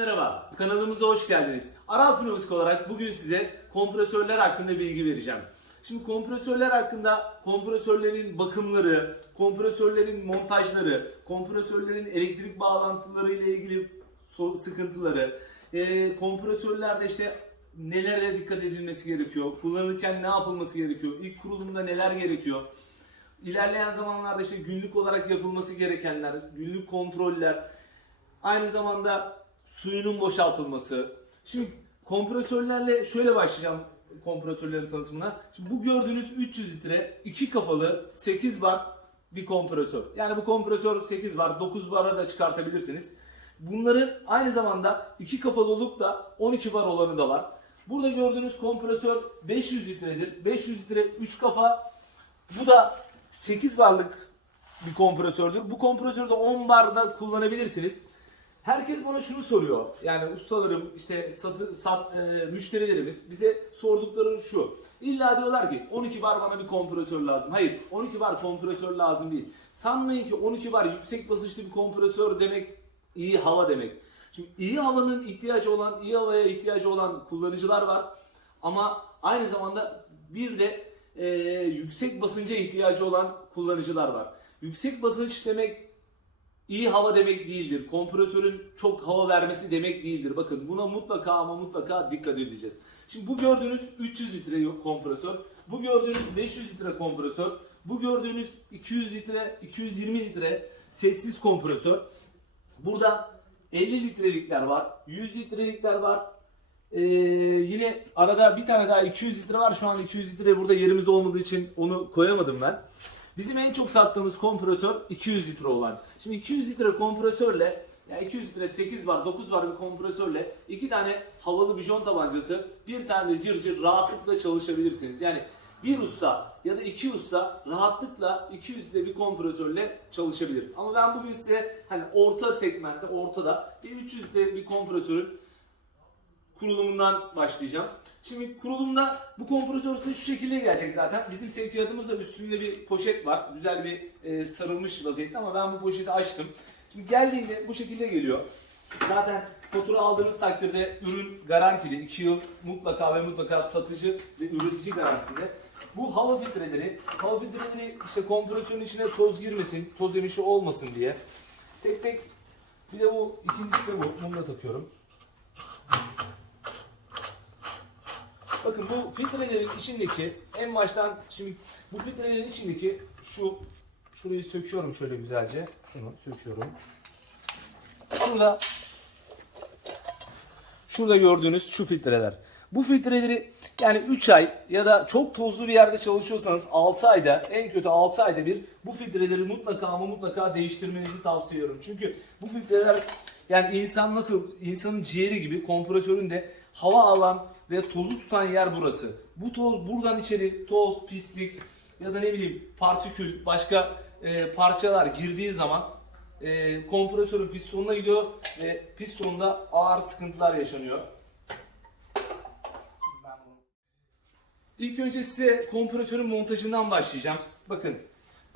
merhaba. Kanalımıza hoş geldiniz. Aral Pneumatik olarak bugün size kompresörler hakkında bilgi vereceğim. Şimdi kompresörler hakkında kompresörlerin bakımları, kompresörlerin montajları, kompresörlerin elektrik bağlantıları ile ilgili sıkıntıları, kompresörlerde işte nelere dikkat edilmesi gerekiyor, kullanırken ne yapılması gerekiyor, ilk kurulumda neler gerekiyor, İlerleyen zamanlarda işte günlük olarak yapılması gerekenler, günlük kontroller, aynı zamanda suyunun boşaltılması. Şimdi kompresörlerle şöyle başlayacağım kompresörlerin tanıtımına. Şimdi bu gördüğünüz 300 litre 2 kafalı 8 bar bir kompresör. Yani bu kompresör 8 bar, 9 bara da çıkartabilirsiniz. Bunların aynı zamanda 2 kafalı olup da 12 bar olanı da var. Burada gördüğünüz kompresör 500 litredir. 500 litre 3 kafa. Bu da 8 barlık bir kompresördür. Bu kompresörü de 10 barda kullanabilirsiniz. Herkes bana şunu soruyor. Yani ustalarım, işte satı, sat, e, müşterilerimiz bize sordukları şu. İlla diyorlar ki 12 bar bana bir kompresör lazım. Hayır 12 bar kompresör lazım değil. Sanmayın ki 12 bar yüksek basınçlı bir kompresör demek iyi hava demek. Şimdi iyi havanın ihtiyacı olan, iyi havaya ihtiyacı olan kullanıcılar var. Ama aynı zamanda bir de e, yüksek basınca ihtiyacı olan kullanıcılar var. Yüksek basınç demek iyi hava demek değildir. Kompresörün çok hava vermesi demek değildir. Bakın buna mutlaka ama mutlaka dikkat edeceğiz. Şimdi bu gördüğünüz 300 litre kompresör, bu gördüğünüz 500 litre kompresör, bu gördüğünüz 200 litre, 220 litre sessiz kompresör. Burada 50 litrelikler var, 100 litrelikler var. Ee, yine arada bir tane daha 200 litre var. Şu an 200 litre burada yerimiz olmadığı için onu koyamadım ben. Bizim en çok sattığımız kompresör 200 litre olan. Şimdi 200 litre kompresörle yani 200 litre 8 var 9 var bir kompresörle iki tane havalı bijon tabancası bir tane cırcır rahatlıkla çalışabilirsiniz. Yani bir usta ya da iki usta rahatlıkla 200 litre bir kompresörle çalışabilir. Ama ben bugün size hani orta segmentte ortada bir 300 litre bir kompresörün kurulumundan başlayacağım. Şimdi kurulumda bu kompresör size şu şekilde gelecek zaten. Bizim sevkiyatımızda üstünde bir poşet var. Güzel bir e, sarılmış vaziyette ama ben bu poşeti açtım. Şimdi geldiğinde bu şekilde geliyor. Zaten fatura aldığınız takdirde ürün garantili. 2 yıl mutlaka ve mutlaka satıcı ve üretici garantisinde. Bu hava filtreleri, hava filtreleri işte kompresörün içine toz girmesin, toz emişi olmasın diye. Tek tek bir de bu ikincisi de bu. Bunu da takıyorum. Bakın bu filtrelerin içindeki en baştan şimdi bu filtrelerin içindeki şu şurayı söküyorum şöyle güzelce. Şunu söküyorum. Şurada şurada gördüğünüz şu filtreler. Bu filtreleri yani 3 ay ya da çok tozlu bir yerde çalışıyorsanız 6 ayda en kötü 6 ayda bir bu filtreleri mutlaka ama mutlaka değiştirmenizi tavsiye ediyorum. Çünkü bu filtreler yani insan nasıl insanın ciğeri gibi kompresörün de hava alan ve tozu tutan yer burası. Bu toz buradan içeri toz, pislik ya da ne bileyim partikül başka e, parçalar girdiği zaman e, kompresörün pistonuna gidiyor ve pistonda ağır sıkıntılar yaşanıyor. İlk önce size kompresörün montajından başlayacağım. Bakın.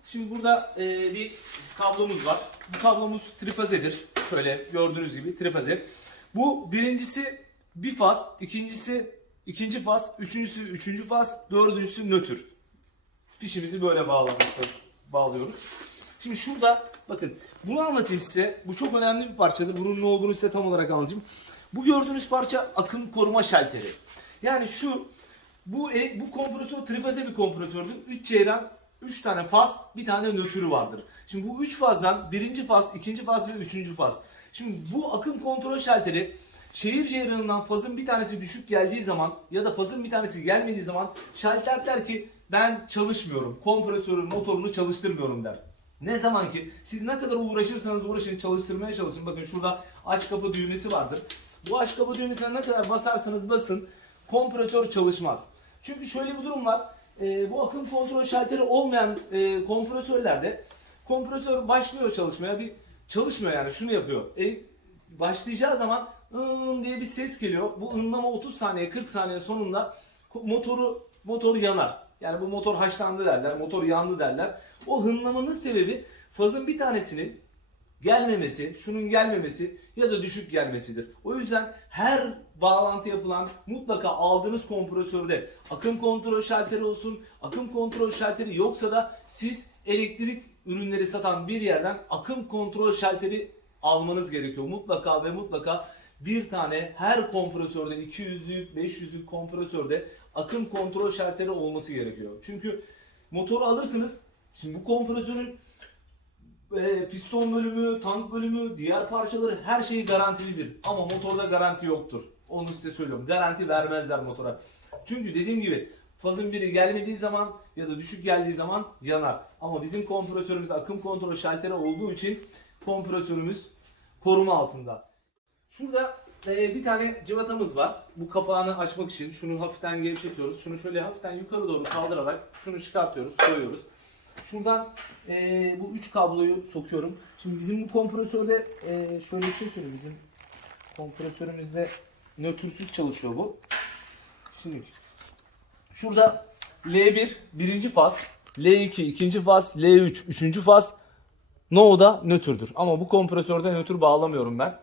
Şimdi burada e, bir kablomuz var. Bu kablomuz trifazedir. Şöyle gördüğünüz gibi trifaze. Bu birincisi bir faz, ikincisi ikinci faz, üçüncüsü üçüncü faz, dördüncüsü nötr. Fişimizi böyle bağlıyoruz. Şimdi şurada bakın bunu anlatayım size. Bu çok önemli bir parçadır. Bunun ne olduğunu size tam olarak anlatayım. Bu gördüğünüz parça akım koruma şalteri. Yani şu bu e, bu kompresör trifaze bir kompresördür. 3 ceyran, 3 tane faz, bir tane nötrü vardır. Şimdi bu 3 fazdan birinci faz, ikinci faz ve üçüncü faz. Şimdi bu akım kontrol şalteri şehir ceyranından fazın bir tanesi düşük geldiği zaman ya da fazın bir tanesi gelmediği zaman şalter der ki ben çalışmıyorum. Kompresörün motorunu çalıştırmıyorum der. Ne zaman ki siz ne kadar uğraşırsanız uğraşın çalıştırmaya çalışın. Bakın şurada aç kapı düğmesi vardır. Bu aç kapı düğmesine ne kadar basarsanız basın kompresör çalışmaz. Çünkü şöyle bir durum var. Ee, bu akım kontrol şalteri olmayan e, kompresörlerde kompresör başlıyor çalışmaya bir çalışmıyor yani şunu yapıyor. E, başlayacağı zaman ın diye bir ses geliyor. Bu ınlama 30 saniye 40 saniye sonunda motoru motor yanar. Yani bu motor haşlandı derler, motor yandı derler. O hınlamanın sebebi fazın bir tanesinin gelmemesi, şunun gelmemesi ya da düşük gelmesidir. O yüzden her bağlantı yapılan mutlaka aldığınız kompresörde akım kontrol şalteri olsun. Akım kontrol şalteri yoksa da siz elektrik ürünleri satan bir yerden akım kontrol şalteri almanız gerekiyor. Mutlaka ve mutlaka bir tane her kompresörde 200'lük 500'lük kompresörde akım kontrol şalteri olması gerekiyor. Çünkü motoru alırsınız. Şimdi bu kompresörün e, piston bölümü, tank bölümü, diğer parçaları her şeyi garantilidir. Ama motorda garanti yoktur. Onu size söylüyorum. Garanti vermezler motora. Çünkü dediğim gibi fazın biri gelmediği zaman ya da düşük geldiği zaman yanar. Ama bizim kompresörümüz akım kontrol şalteri olduğu için kompresörümüz koruma altında. Şurada e, bir tane cıvatamız var. Bu kapağını açmak için şunu hafiften gevşetiyoruz. Şunu şöyle hafiften yukarı doğru kaldırarak şunu çıkartıyoruz, koyuyoruz. Şuradan e, bu üç kabloyu sokuyorum. Şimdi bizim bu kompresörde e, şöyle bir şey söyleyeyim. Bizim kompresörümüzde nötrsüz çalışıyor bu. Şimdi şurada L1 birinci faz, L2 ikinci faz, L3 üçüncü faz, No da nötrdür. Ama bu kompresörde nötr bağlamıyorum ben.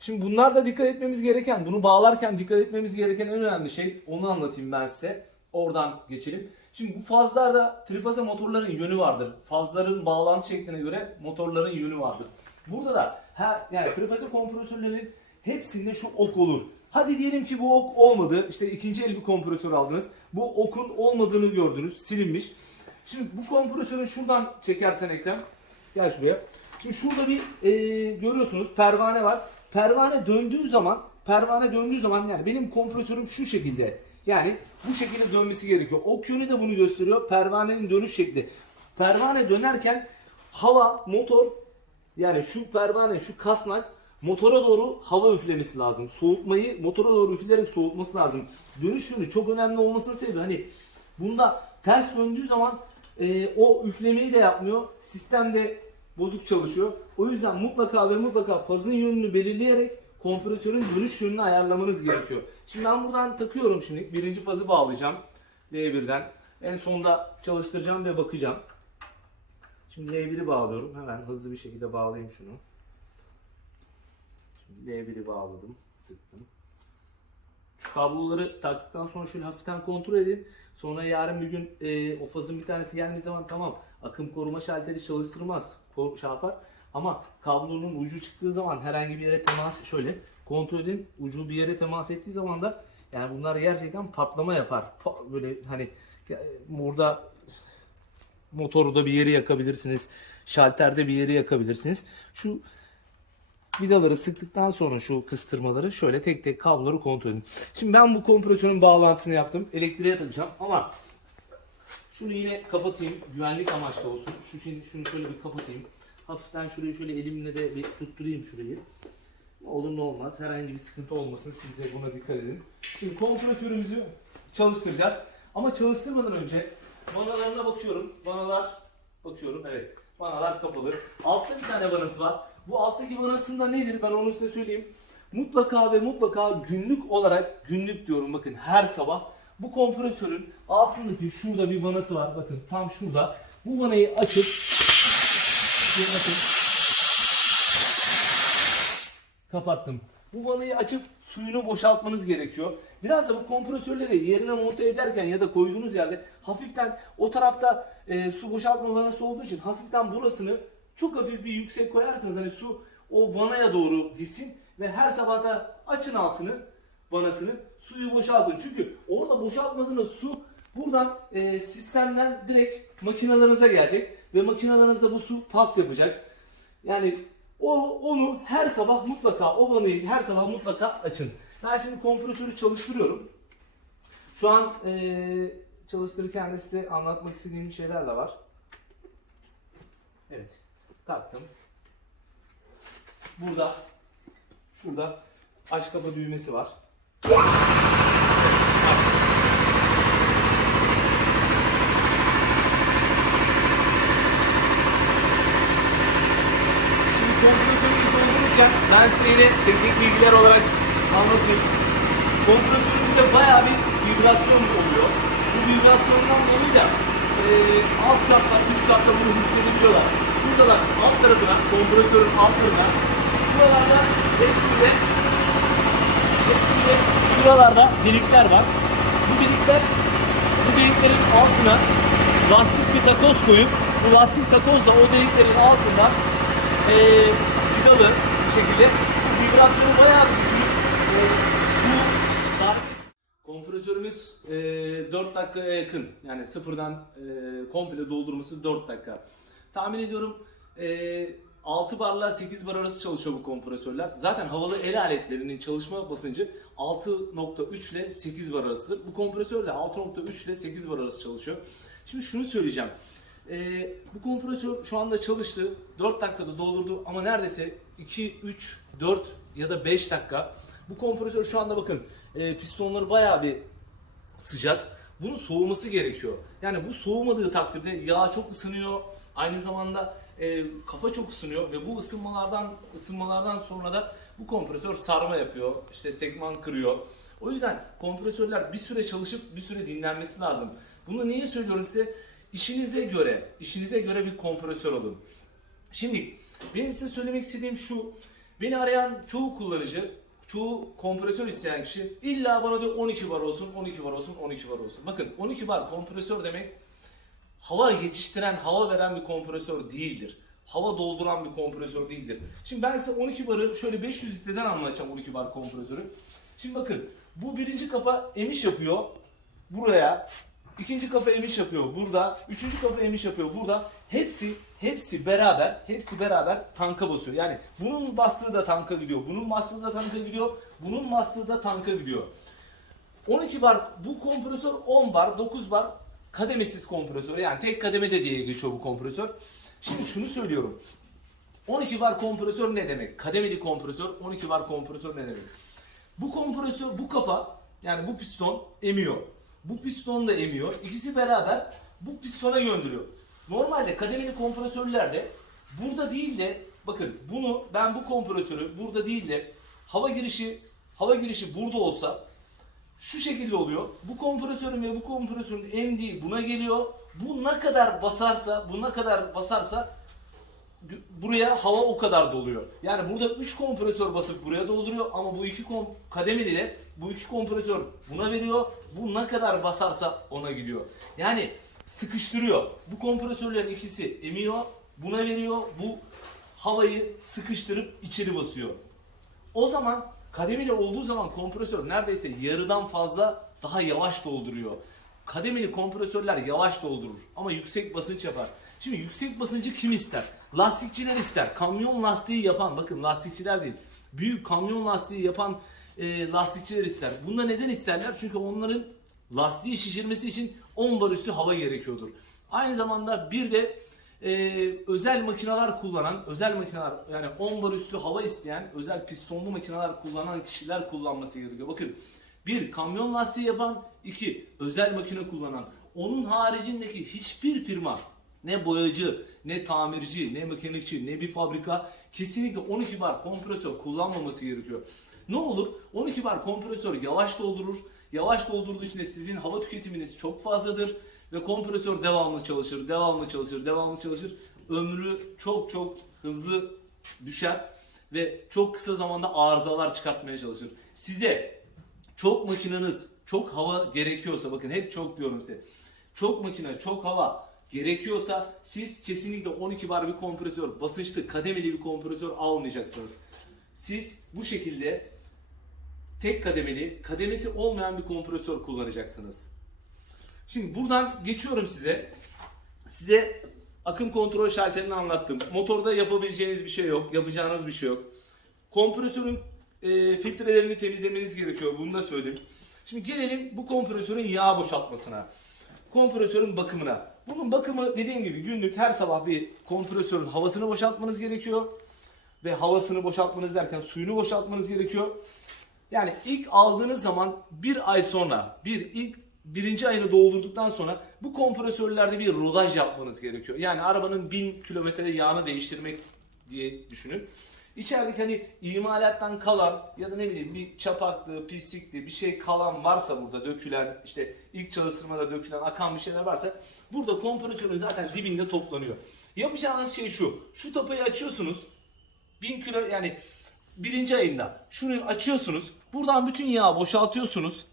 Şimdi bunlar da dikkat etmemiz gereken, bunu bağlarken dikkat etmemiz gereken en önemli şey onu anlatayım ben size. Oradan geçelim. Şimdi bu fazlarda trifaze motorların yönü vardır. Fazların bağlantı şekline göre motorların yönü vardır. Burada da her yani trifaze kompresörlerin hepsinde şu ok olur. Hadi diyelim ki bu ok olmadı. İşte ikinci el bir kompresör aldınız. Bu okun olmadığını gördünüz. Silinmiş. Şimdi bu kompresörü şuradan çekersen Ekrem. Gel şuraya. Şimdi şurada bir e, görüyorsunuz pervane var. Pervane döndüğü zaman pervane döndüğü zaman yani benim kompresörüm şu şekilde. Yani bu şekilde dönmesi gerekiyor. Ok yönü de bunu gösteriyor. Pervanenin dönüş şekli. Pervane dönerken hava, motor yani şu pervane, şu kasnak motora doğru hava üflemesi lazım. Soğutmayı motora doğru üfleyerek soğutması lazım. Dönüş yönü çok önemli olmasının sebebi hani bunda ters döndüğü zaman e, o üflemeyi de yapmıyor. Sistemde bozuk çalışıyor. O yüzden mutlaka ve mutlaka fazın yönünü belirleyerek kompresörün dönüş yönünü ayarlamanız gerekiyor. Şimdi ben buradan takıyorum şimdi. Birinci fazı bağlayacağım. L1'den. En sonunda çalıştıracağım ve bakacağım. Şimdi L1'i bağlıyorum. Hemen hızlı bir şekilde bağlayayım şunu. Şimdi L1'i bağladım. Sıktım. Şu kabloları taktıktan sonra şöyle hafiften kontrol edin. Sonra yarın bir gün e, o fazın bir tanesi geldiği zaman tamam akım koruma şalteri çalıştırmaz. Şey yapar. Ama kablonun ucu çıktığı zaman herhangi bir yere temas şöyle kontrol edin. Ucu bir yere temas ettiği zaman da yani bunlar gerçekten patlama yapar. Pa- Böyle hani burada motoru da bir yeri yakabilirsiniz. Şalterde bir yeri yakabilirsiniz. Şu vidaları sıktıktan sonra şu kıstırmaları şöyle tek tek kabloları kontrol edin. Şimdi ben bu kompresörün bağlantısını yaptım. Elektriğe takacağım ama şunu yine kapatayım. Güvenlik amaçlı olsun. Şu şimdi şunu şöyle bir kapatayım. Hafiften şurayı şöyle elimle de bir tutturayım şurayı. Ne olur ne olmaz. Herhangi bir sıkıntı olmasın. Siz de buna dikkat edin. Şimdi kompresörümüzü çalıştıracağız. Ama çalıştırmadan önce vanalarına bakıyorum. Vanalar bakıyorum. Evet. Vanalar kapalı. Altta bir tane vanası var. Bu alttaki vanasında nedir? Ben onu size söyleyeyim. Mutlaka ve mutlaka günlük olarak günlük diyorum bakın her sabah bu kompresörün altındaki şurada bir vanası var. Bakın tam şurada. Bu vanayı açıp bakın kapattım. Bu vanayı açıp suyunu boşaltmanız gerekiyor. Biraz da bu kompresörleri yerine monte ederken ya da koyduğunuz yerde hafiften o tarafta e, su boşaltma vanası olduğu için hafiften burasını çok hafif bir yüksek koyarsanız hani su o vanaya doğru gitsin ve her sabah da açın altını vanasını suyu boşaltın. Çünkü orada boşaltmadığınız su buradan e, sistemden direkt makinalarınıza gelecek ve makinalarınızda bu su pas yapacak. Yani o, onu her sabah mutlaka, o vanayı her sabah mutlaka açın. Ben şimdi kompresörü çalıştırıyorum. Şu an eee, çalıştırırken de size anlatmak istediğim şeyler de var. Evet, taktım. Burada, şurada aç kapa düğmesi var. Şimdi doldururken ben size yine teknik bilgiler olarak anlatayım. Kompresörümüzde bayağı bir vibrasyon oluyor. Bu vibrasyondan dolayı da e, alt katta üst katta bunu hissedebiliyorlar. Şu şuradalar alt tarafına, kompresörün altlarına, şuralarda hepsinde hepsinde şuralarda delikler var. Bu delikler bu deliklerin altına lastik bir takoz koyup bu lastik takozla o deliklerin altında eee vidalı şekilde vibrasyonu bayağı düşürüp eee, bu darbe Kompresörümüz eee 4 dakikaya yakın. Yani sıfırdan eee, komple doldurması 4 dakika. Tahmin ediyorum eee 6 barla 8 bar arası çalışıyor bu kompresörler. Zaten havalı el aletlerinin çalışma basıncı 6.3 ile 8 bar arasıdır. Bu kompresör de 6.3 ile 8 bar arası çalışıyor. Şimdi şunu söyleyeceğim. Eee, bu kompresör şu anda çalıştı. 4 dakikada doldurdu ama neredeyse 2, 3, 4 ya da 5 dakika. Bu kompresör şu anda bakın e, pistonları bayağı bir sıcak. Bunun soğuması gerekiyor. Yani bu soğumadığı takdirde yağ çok ısınıyor. Aynı zamanda e, kafa çok ısınıyor ve bu ısınmalardan ısınmalardan sonra da bu kompresör sarma yapıyor. İşte segman kırıyor. O yüzden kompresörler bir süre çalışıp bir süre dinlenmesi lazım. Bunu niye söylüyorum size? İşinize göre, işinize göre bir kompresör alın. Şimdi benim size söylemek istediğim şu. Beni arayan çoğu kullanıcı, çoğu kompresör isteyen kişi illa bana diyor 12 bar olsun, 12 bar olsun, 12 bar olsun. Bakın 12 bar kompresör demek hava yetiştiren, hava veren bir kompresör değildir. Hava dolduran bir kompresör değildir. Şimdi ben size 12 barı şöyle 500 litreden anlatacağım 12 bar kompresörü. Şimdi bakın bu birinci kafa emiş yapıyor buraya. İkinci kafa emiş yapıyor burada. Üçüncü kafa emiş yapıyor burada. Hepsi hepsi beraber hepsi beraber tanka basıyor. Yani bunun bastığı da tanka gidiyor. Bunun bastığı da tanka gidiyor. Bunun bastığı da tanka gidiyor. 12 bar bu kompresör 10 bar 9 bar kademesiz kompresör yani tek kademede diye geçiyor bu kompresör. Şimdi şunu söylüyorum. 12 bar kompresör ne demek? Kademeli kompresör 12 bar kompresör ne demek? Bu kompresör bu kafa yani bu piston emiyor. Bu piston da emiyor. İkisi beraber bu pistona gönderiyor. Normalde kademeli kompresörlerde burada değil de bakın bunu ben bu kompresörü burada değil de hava girişi hava girişi burada olsa şu şekilde oluyor. Bu kompresörün ve bu kompresörün emdiği buna geliyor. Bu ne kadar basarsa, bu ne kadar basarsa buraya hava o kadar doluyor. Yani burada 3 kompresör basıp buraya dolduruyor ama bu iki kom kademeli de bu iki kompresör buna veriyor. Bu ne kadar basarsa ona gidiyor. Yani sıkıştırıyor. Bu kompresörlerin ikisi emiyor, buna veriyor. Bu havayı sıkıştırıp içeri basıyor. O zaman kademeli olduğu zaman kompresör neredeyse yarıdan fazla daha yavaş dolduruyor. Kademeli kompresörler yavaş doldurur ama yüksek basınç yapar. Şimdi yüksek basıncı kim ister? Lastikçiler ister. Kamyon lastiği yapan, bakın lastikçiler değil. Büyük kamyon lastiği yapan e, lastikçiler ister. Bunda neden isterler? Çünkü onların lastiği şişirmesi için 10 bar üstü hava gerekiyordur. Aynı zamanda bir de e, özel makineler kullanan, özel makineler yani 10 bar üstü hava isteyen özel pistonlu makineler kullanan kişiler kullanması gerekiyor. Bakın bir kamyon lastiği yapan, iki özel makine kullanan. Onun haricindeki hiçbir firma ne boyacı, ne tamirci, ne mekanikçi, ne bir fabrika kesinlikle 12 bar kompresör kullanmaması gerekiyor. Ne olur? 12 bar kompresör yavaş doldurur. Yavaş doldurduğu için de sizin hava tüketiminiz çok fazladır ve kompresör devamlı çalışır, devamlı çalışır, devamlı çalışır. Ömrü çok çok hızlı düşer ve çok kısa zamanda arızalar çıkartmaya çalışır. Size çok makineniz, çok hava gerekiyorsa bakın hep çok diyorum size. Çok makine, çok hava gerekiyorsa siz kesinlikle 12 bar bir kompresör, basınçlı, kademeli bir kompresör almayacaksınız. Siz bu şekilde tek kademeli, kademesi olmayan bir kompresör kullanacaksınız. Şimdi buradan geçiyorum size. Size akım kontrol şalterini anlattım. Motorda yapabileceğiniz bir şey yok, yapacağınız bir şey yok. Kompresörün e, filtrelerini temizlemeniz gerekiyor. Bunu da söyleyeyim. Şimdi gelelim bu kompresörün yağ boşaltmasına. Kompresörün bakımına. Bunun bakımı dediğim gibi günlük her sabah bir kompresörün havasını boşaltmanız gerekiyor. Ve havasını boşaltmanız derken suyunu boşaltmanız gerekiyor. Yani ilk aldığınız zaman bir ay sonra, bir ilk birinci ayını doldurduktan sonra bu kompresörlerde bir rodaj yapmanız gerekiyor. Yani arabanın 1000 kilometre yağını değiştirmek diye düşünün. İçerideki hani imalattan kalan ya da ne bileyim bir çapaklı, pislikli bir şey kalan varsa burada dökülen işte ilk çalıştırmada dökülen akan bir şeyler varsa burada kompresörün zaten dibinde toplanıyor. Yapacağınız şey şu. Şu tapayı açıyorsunuz. 1000 kilo yani birinci ayında şunu açıyorsunuz. Buradan bütün yağı boşaltıyorsunuz.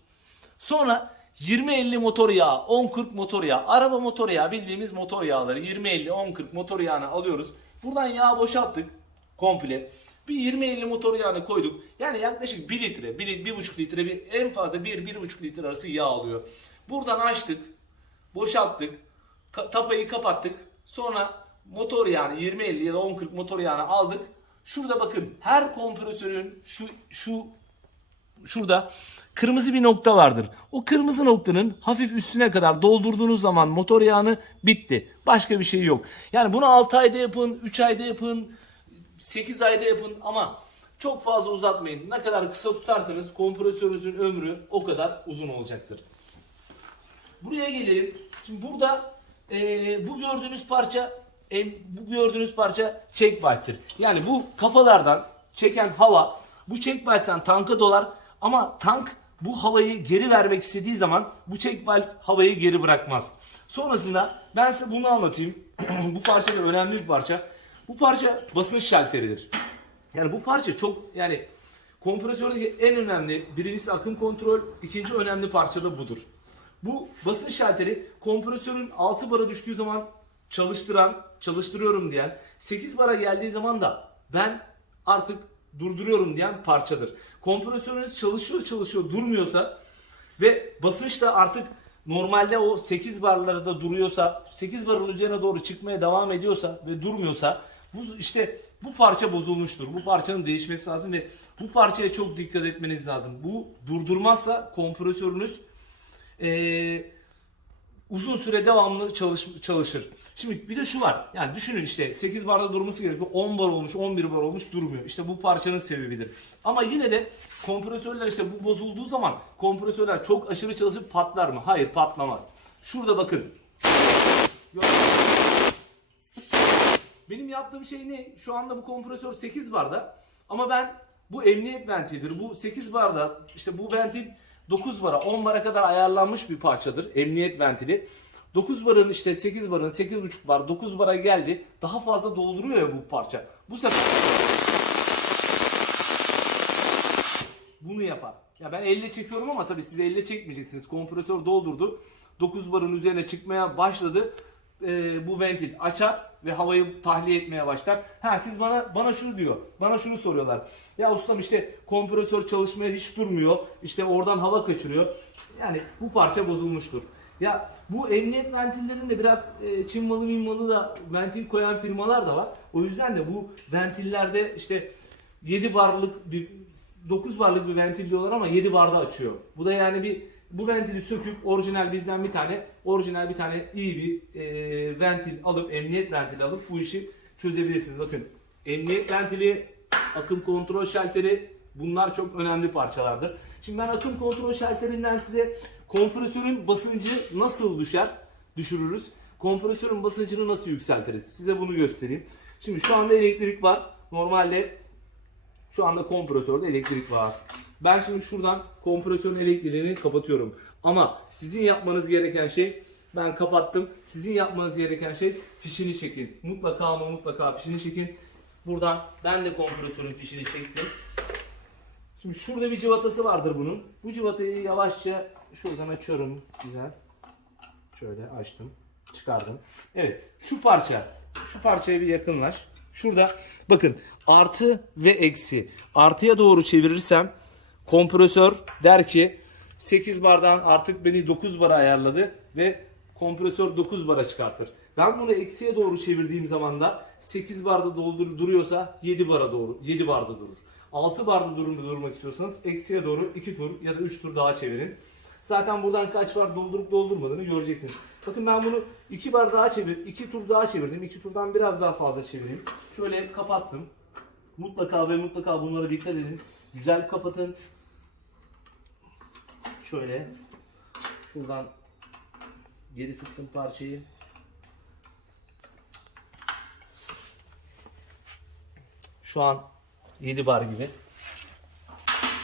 Sonra 20-50 motor yağı, 10-40 motor yağı, araba motor yağı bildiğimiz motor yağları 20-50, 10-40 motor yağını alıyoruz. Buradan yağı boşalttık komple. Bir 20-50 motor yağını koyduk. Yani yaklaşık 1 litre, 1, 1,5 litre bir en fazla 1-1,5 litre arası yağ alıyor. Buradan açtık, boşalttık, ka- tapayı kapattık. Sonra motor yağını 20-50 ya da 10-40 motor yağını aldık. Şurada bakın her kompresörün şu şu şurada kırmızı bir nokta vardır. O kırmızı noktanın hafif üstüne kadar doldurduğunuz zaman motor yağını bitti. Başka bir şey yok. Yani bunu 6 ayda yapın, 3 ayda yapın, 8 ayda yapın ama çok fazla uzatmayın. Ne kadar kısa tutarsanız kompresörünüzün ömrü o kadar uzun olacaktır. Buraya gelelim. Şimdi burada eee, bu gördüğünüz parça em- bu gördüğünüz parça check valve'tir. Yani bu kafalardan çeken hava bu check valve'den tanka dolar ama tank bu havayı geri vermek istediği zaman bu check valve havayı geri bırakmaz. Sonrasında ben size bunu anlatayım. bu parça da önemli bir parça. Bu parça basınç şalteridir. Yani bu parça çok yani kompresördeki en önemli birincisi akım kontrol, ikinci önemli parça da budur. Bu basınç şalteri kompresörün 6 bara düştüğü zaman çalıştıran, çalıştırıyorum diyen, 8 bara geldiği zaman da ben artık durduruyorum diyen parçadır. Kompresörünüz çalışıyor çalışıyor durmuyorsa ve basınç da artık normalde o 8 barlarda duruyorsa, 8 barın üzerine doğru çıkmaya devam ediyorsa ve durmuyorsa bu işte bu parça bozulmuştur. Bu parçanın değişmesi lazım ve bu parçaya çok dikkat etmeniz lazım. Bu durdurmazsa kompresörünüz eee, uzun süre devamlı çalış, çalışır. Şimdi bir de şu var. Yani düşünün işte 8 barda durması gerekiyor. 10 bar olmuş, 11 bar olmuş durmuyor. İşte bu parçanın sebebidir. Ama yine de kompresörler işte bu bozulduğu zaman kompresörler çok aşırı çalışıp patlar mı? Hayır patlamaz. Şurada bakın. Benim yaptığım şey ne? Şu anda bu kompresör 8 barda ama ben bu emniyet ventilidir. Bu 8 barda işte bu ventil 9 bara 10 bara kadar ayarlanmış bir parçadır. Emniyet ventili. 9 barın işte 8 barın 8,5 bar 9 bara geldi. Daha fazla dolduruyor ya bu parça. Bu sefer bunu yapar. Ya ben elle çekiyorum ama tabii siz elle çekmeyeceksiniz. Kompresör doldurdu. 9 barın üzerine çıkmaya başladı. Ee, bu ventil açar ve havayı tahliye etmeye başlar. Ha siz bana bana şunu diyor. Bana şunu soruyorlar. Ya ustam işte kompresör çalışmaya hiç durmuyor. İşte oradan hava kaçırıyor. Yani bu parça bozulmuştur. Ya bu emniyet ventillerinde biraz e, Çin malı min malı da ventil koyan firmalar da var. O yüzden de bu ventillerde işte 7 barlık bir 9 barlık bir ventil diyorlar ama 7 barda açıyor. Bu da yani bir bu ventili söküp orijinal bizden bir tane orijinal bir tane iyi bir e, ventil alıp emniyet ventili alıp bu işi çözebilirsiniz. Bakın emniyet ventili, akım kontrol şalteri bunlar çok önemli parçalardır. Şimdi ben akım kontrol şalterinden size kompresörün basıncı nasıl düşer düşürürüz. Kompresörün basıncını nasıl yükseltiriz? Size bunu göstereyim. Şimdi şu anda elektrik var. Normalde şu anda kompresörde elektrik var. Ben şimdi şuradan kompresörün elektriğini kapatıyorum. Ama sizin yapmanız gereken şey ben kapattım. Sizin yapmanız gereken şey fişini çekin. Mutlaka ama mutlaka fişini çekin. Buradan ben de kompresörün fişini çektim. Şimdi şurada bir cıvatası vardır bunun. Bu cıvatayı yavaşça şuradan açıyorum. Güzel. Şöyle açtım. Çıkardım. Evet. Şu parça. Şu parçaya bir yakınlaş. Şurada bakın artı ve eksi. Artıya doğru çevirirsem kompresör der ki 8 bardan artık beni 9 bara ayarladı ve kompresör 9 bara çıkartır. Ben bunu eksiye doğru çevirdiğim zaman da 8 barda doldur duruyorsa 7 bara doğru 7 barda durur. 6 barda durumda durmak istiyorsanız eksiye doğru 2 tur ya da 3 tur daha çevirin. Zaten buradan kaç bar doldurup doldurmadığını göreceksiniz. Bakın ben bunu 2 bar daha çevir, 2 tur daha çevirdim. 2 turdan biraz daha fazla çevireyim. Şöyle kapattım. Mutlaka ve mutlaka bunlara dikkat edin. Güzel kapatın. Şöyle şuradan geri sıktım parçayı. Şu an 7 bar gibi.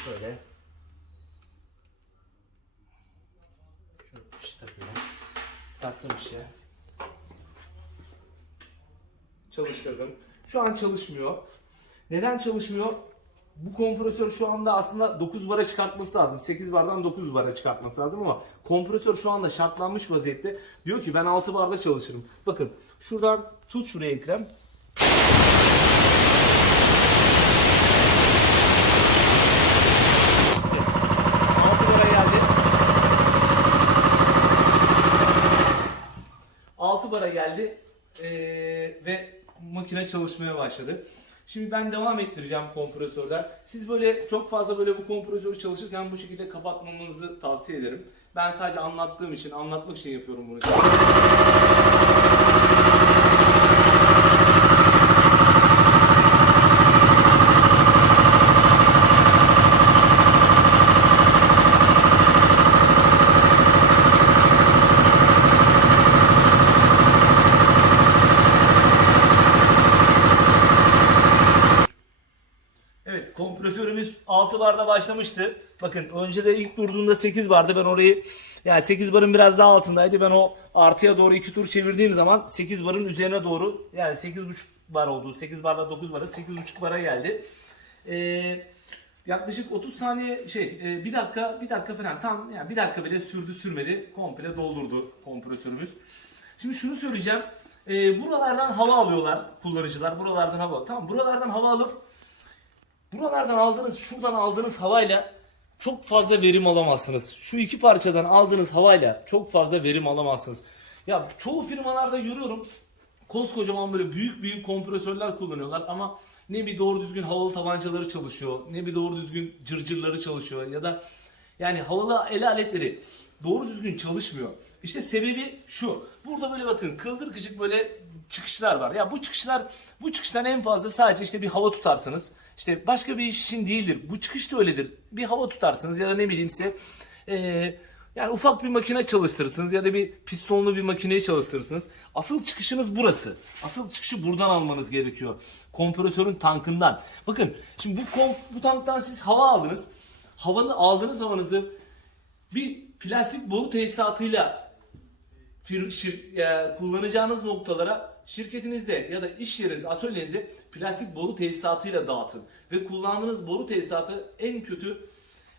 Şöyle. Şöyle fiş takıyorum. Taktım işte. çalıştırdım. Şu an çalışmıyor. Neden çalışmıyor? Bu kompresör şu anda aslında 9 bara çıkartması lazım. 8 bardan 9 bara çıkartması lazım ama kompresör şu anda şartlanmış vaziyette. Diyor ki ben 6 barda çalışırım. Bakın şuradan tut şuraya Ekrem. Altı bara geldi. 6 bara geldi Ee, ve makine çalışmaya başladı. Şimdi ben devam ettireceğim kompresörler. Siz böyle çok fazla böyle bu kompresörü çalışırken bu şekilde kapatmamanızı tavsiye ederim. Ben sadece anlattığım için, anlatmak için yapıyorum bunu. Evet kompresörümüz 6 barda başlamıştı. Bakın önce de ilk durduğunda 8 bardı. Ben orayı yani 8 barın biraz daha altındaydı. Ben o artıya doğru 2 tur çevirdiğim zaman 8 barın üzerine doğru yani 8.5 bar oldu. 8 barla 9 bara 8.5 bara geldi. Ee, yaklaşık 30 saniye şey e, bir dakika bir dakika falan tam yani bir dakika bile sürdü sürmedi. Komple doldurdu kompresörümüz. Şimdi şunu söyleyeceğim. Ee, buralardan hava alıyorlar kullanıcılar. Buralardan hava. Tamam buralardan hava alıp Buralardan aldığınız, şuradan aldığınız havayla çok fazla verim alamazsınız. Şu iki parçadan aldığınız havayla çok fazla verim alamazsınız. Ya çoğu firmalarda görüyorum koskocaman böyle büyük büyük kompresörler kullanıyorlar ama ne bir doğru düzgün havalı tabancaları çalışıyor, ne bir doğru düzgün cırcırları çalışıyor ya da yani havalı el aletleri doğru düzgün çalışmıyor. İşte sebebi şu. Burada böyle bakın kıldır kıcık böyle çıkışlar var. Ya bu çıkışlar bu çıkıştan en fazla sadece işte bir hava tutarsınız. İşte başka bir iş için değildir. Bu çıkış da öyledir. Bir hava tutarsınız ya da ne bileyim size eee, yani ufak bir makine çalıştırırsınız ya da bir pistonlu bir makineyi çalıştırırsınız. Asıl çıkışınız burası. Asıl çıkışı buradan almanız gerekiyor. Kompresörün tankından. Bakın şimdi bu, kom- bu tanktan siz hava aldınız. Havanı aldığınız havanızı bir plastik boru tesisatıyla fir- şir- e, kullanacağınız noktalara şirketinizde ya da iş yeriniz, atölyenize plastik boru tesisatıyla dağıtın. Ve kullandığınız boru tesisatı en kötü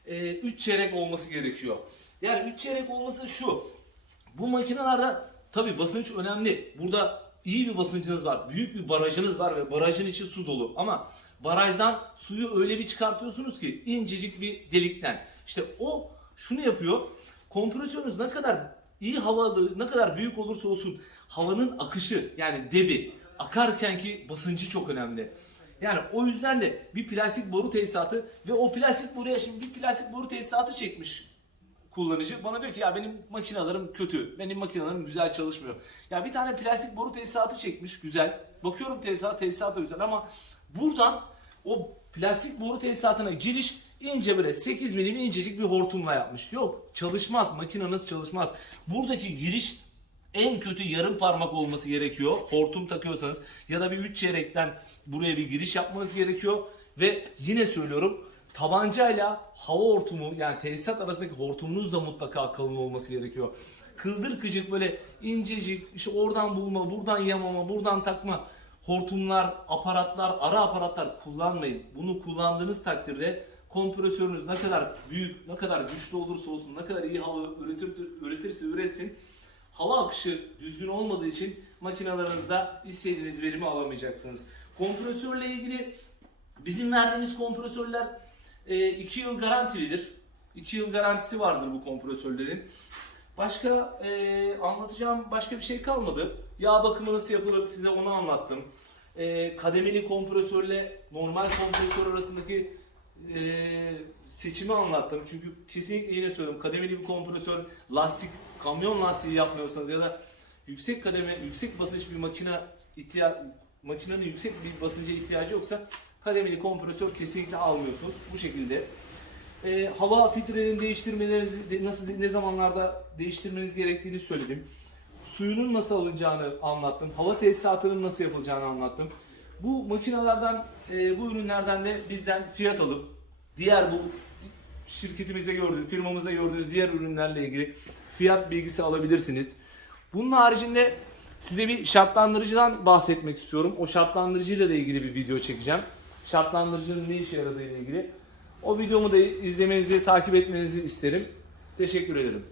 3 çeyrek olması gerekiyor. Yani 3 çeyrek olması şu. Bu makinelerde tabi basınç önemli. Burada iyi bir basıncınız var. Büyük bir barajınız var ve barajın içi su dolu. Ama barajdan suyu öyle bir çıkartıyorsunuz ki incecik bir delikten. İşte o şunu yapıyor. Kompresörünüz ne kadar iyi havalı, ne kadar büyük olursa olsun havanın akışı yani debi akarkenki basıncı çok önemli. Yani o yüzden de bir plastik boru tesisatı ve o plastik boruya şimdi bir plastik boru tesisatı çekmiş kullanıcı. Bana diyor ki ya benim makinalarım kötü. Benim makinalarım güzel çalışmıyor. Ya bir tane plastik boru tesisatı çekmiş güzel. Bakıyorum tesisat tesisat da güzel ama buradan o plastik boru tesisatına giriş ince böyle 8 milim incecik bir hortumla yapmış. Yok çalışmaz makinanız çalışmaz. Buradaki giriş en kötü yarım parmak olması gerekiyor. Hortum takıyorsanız ya da bir 3 çeyrekten buraya bir giriş yapmanız gerekiyor. Ve yine söylüyorum tabancayla hava hortumu yani tesisat arasındaki hortumunuz da mutlaka kalın olması gerekiyor. Kıldır kıcık böyle incecik işte oradan bulma, buradan yamama, buradan takma hortumlar, aparatlar, ara aparatlar kullanmayın. Bunu kullandığınız takdirde kompresörünüz ne kadar büyük, ne kadar güçlü olursa olsun, ne kadar iyi hava üretir, üretirse üretsin hava akışı düzgün olmadığı için makinalarınızda istediğiniz verimi alamayacaksınız. Kompresörle ilgili bizim verdiğimiz kompresörler 2 yıl garantilidir. 2 yıl garantisi vardır bu kompresörlerin. Başka e, anlatacağım başka bir şey kalmadı. Yağ bakımı nasıl yapılır size onu anlattım. E, kademeli kompresörle normal kompresör arasındaki e, seçimi anlattım. Çünkü kesinlikle yine söylüyorum kademeli bir kompresör lastik kamyon lastiği yapmıyorsanız ya da yüksek kademe yüksek basınç bir makine ihtiya makinenin yüksek bir basınca ihtiyacı yoksa kademeli kompresör kesinlikle almıyorsunuz. Bu şekilde. E, hava filtrelerini değiştirmelerinizi de- nasıl ne zamanlarda değiştirmeniz gerektiğini söyledim. Suyunun nasıl alınacağını anlattım. Hava tesisatının nasıl yapılacağını anlattım. Bu makinelerden, e, bu ürünlerden de bizden fiyat alıp diğer bu şirketimize gördüğünüz, firmamıza gördüğünüz diğer ürünlerle ilgili fiyat bilgisi alabilirsiniz. Bunun haricinde Size bir şartlandırıcıdan bahsetmek istiyorum. O şartlandırıcıyla da ilgili bir video çekeceğim. Şartlandırıcının ne işe yaradığı ile ilgili. O videomu da izlemenizi, takip etmenizi isterim. Teşekkür ederim.